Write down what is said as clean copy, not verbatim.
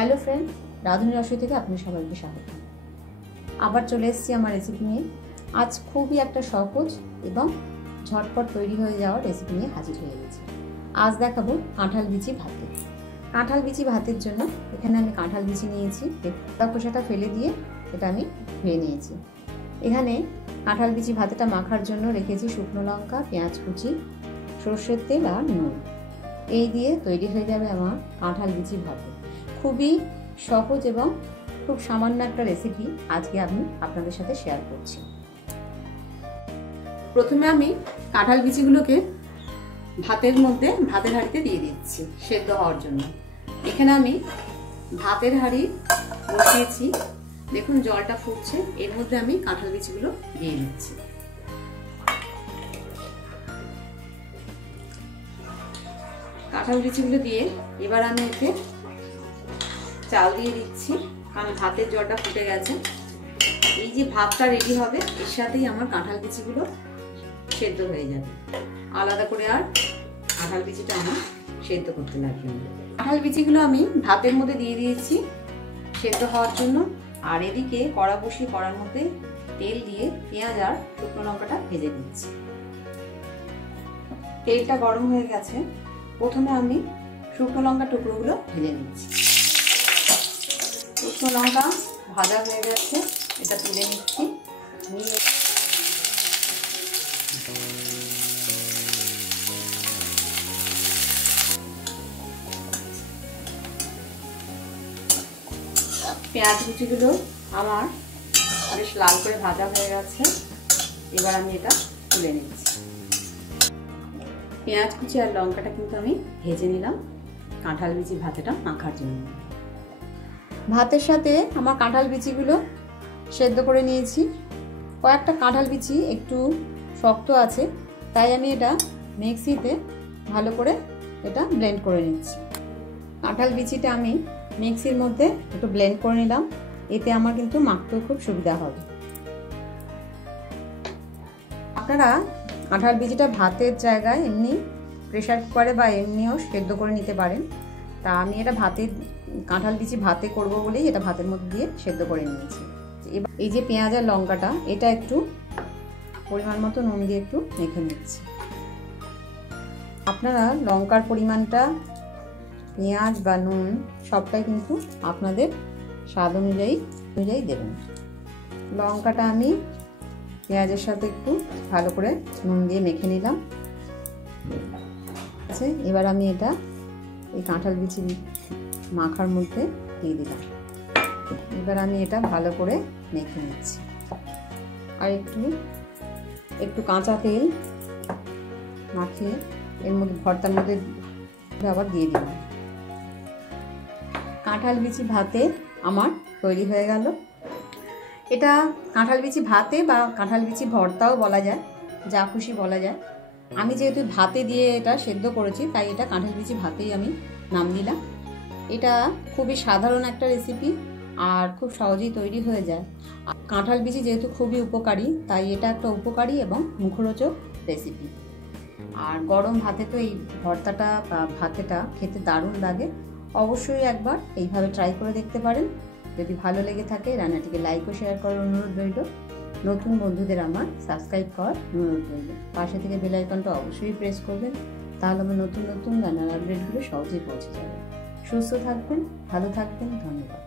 Hello friend, রাঁধুনি রসই থেকে আপনাদের সবাইকে স্বাগত। আবার চলে এসেছি আমার রেসিপি নিয়ে। আজ খুবই একটা সহজ এবং ঝটপট তৈরি হয়ে যাওয়ার রেসিপি নিয়ে হাজির হয়ে গেছি। আজ দেখাবো কাঁঠাল বিচি ভাতে। কাঁঠাল বিচি ভাতের জন্য এখানে আমি কাঁঠাল বিচি নিয়েছি, খোসাটা ফেলে দিয়ে এটা আমি ধুয়ে নিয়েছি। এখানে কাঁঠাল বিচি ভাতেটা মাখার জন্য রেখেছি শুকনো লঙ্কা, পেঁয়াজ কুচি, সর্ষের তেল আর নুন। এই দিয়ে তৈরি হয়ে যাবে আমার কাঁঠাল বিচি ভাতে। খুবই সহজ এবং খুব সামান্য একটা রেসিপি আজকে আমি আপনাদের সাথে শেয়ার করছি। প্রথমে আমি কাঁঠাল বিচিগুলোকে ভাতের হাঁড়িতে দিয়ে দিচ্ছি সেদ্ধ হওয়ার জন্য। এখানে আমি ভাতের হাঁড়ি বসিয়েছি, দেখুন জলটা ফুটছে, এর মধ্যে আমি কাঁঠাল বিচিগুলো দিয়ে দিচ্ছি। কাঁঠাল বিচিগুলো দিয়ে এবার আমি এতে চাল দিয়ে দিচ্ছি, কারণ ভাতের জলটা ফুটে গেছে। এই যে ভাতটা রেডি হবে এর সাথেই আমার কাঁঠাল বিচিগুলো সেদ্ধ হয়ে যাবে, আলাদা করে আর কাঁঠাল বিচিটা আমার সেদ্ধ করতে লাগবে না। কাঁঠাল বিচিগুলো আমি ভাতের মধ্যে দিয়ে দিয়েছি সেদ্ধ হওয়ার জন্য। আর এদিকে কড়া বসিয়ে কড়ার মধ্যে তেল দিয়ে পেঁয়াজ আর শুকনো লঙ্কাটা ভেজে দিচ্ছি। তেলটা গরম হয়ে গেছে, প্রথমে আমি শুকনো লঙ্কা টুকরোগুলো ভেজে নিচ্ছি। শুকনো লঙ্কা ভাজা হয়ে গেছে, এটা তুলে নিচ্ছি। পেঁয়াজ কুচিগুলো আমার বেশ লাল করে ভাজা হয়ে গেছে, এবার আমি এটা তুলে নিচ্ছি। পেঁয়াজ কুচি আর লঙ্কাটা কিন্তু আমি ভেজে নিলাম কাঁঠাল বিচি ভাতেটা মাখার জন্য। ভাতের সাথে আমার কাঁঠাল বিচিগুলো সেদ্ধ করে নিয়েছি। কয়েকটা কাঁঠাল বিচি একটু শক্ত আছে, তাই আমি এটা মিক্সিতে ভালো করে এটা ব্লেন্ড করে নিচ্ছি। কাঁঠাল বিচিটা আমি মিক্সির মধ্যে একটু ব্লেন্ড করে নিলাম, এতে আমার কিন্তু মাখতেও খুব সুবিধা হবে। আপনারা কাঁঠাল বিচিটা ভাতের জায়গায় এমনি প্রেসার কুকারে বা এমনিও সেদ্ধ করে নিতে পারেন। তা আমি এটা কাঁঠাল বিচি ভাতে করব বলেই এটা ভাতের মধ্যে দিয়ে সেদ্ধ করে নিয়েছি। এবার এই যে পেঁয়াজ আর লঙ্কাটা, এটা একটু পরিমাণ মতো নুন দিয়ে একটু মেখে নিচ্ছি। আপনারা লঙ্কার পরিমাণটা, পেঁয়াজ বা নুন সবটাই কিন্তু আপনাদের স্বাদ অনুযায়ী দেবেন। লঙ্কাটা আমি পেঁয়াজের সাথে একটু ভালো করে নুন দিয়ে মেখে নিলাম। আচ্ছা, এবার আমি এটা এই কাঁঠাল বিচি মাখার মধ্যে দিয়ে দিলাম। এবার আমি এটা ভালো করে মেখে নিচ্ছি। আর একটু কাঁচা তেল মাখিয়ে এর মধ্যে ভর্তার মধ্যে আবার দিয়ে দিলাম। কাঁঠাল বিচি ভাতে আমার তৈরি হয়ে গেল। এটা কাঁঠাল বিচি ভাতে বা কাঁঠাল বিচি ভর্তাও বলা যায়, যা খুশি বলা যায়। আমি যেহেতু ভাতে দিয়ে এটা সেদ্ধ করেছি, তাই এটা কাঁঠাল বিচি ভাতেই আমি নাম দিলাম। এটা খুবই সাধারণ একটা রেসিপি আর খুব সহজেই তৈরি হয়ে যায়। কাঁঠাল বিচি যেহেতু খুবই উপকারী, তাই এটা একটা উপকারী এবং মুখরোচক রেসিপি। আর গরম ভাতে তো এই ভর্তাটা বা ভাতেটা খেতে দারুণ লাগে। অবশ্যই একবার এইভাবে ট্রাই করে দেখতে পারেন। যদি ভালো লেগে থাকে রান্নাটিকে লাইক ও শেয়ার করার অনুরোধ রইল। নতুন বন্ধুদের আমার সাবস্ক্রাইব করার অনুরোধ রইল। পাশে থেকে বেল আইকনটা অবশ্যই প্রেস করবেন, তাহলে আমার নতুন রান্নার আপডেটগুলো সহজেই পৌঁছে যাবে। সুস্থ থাকবেন, ভালো থাকবেন, ধন্যবাদ।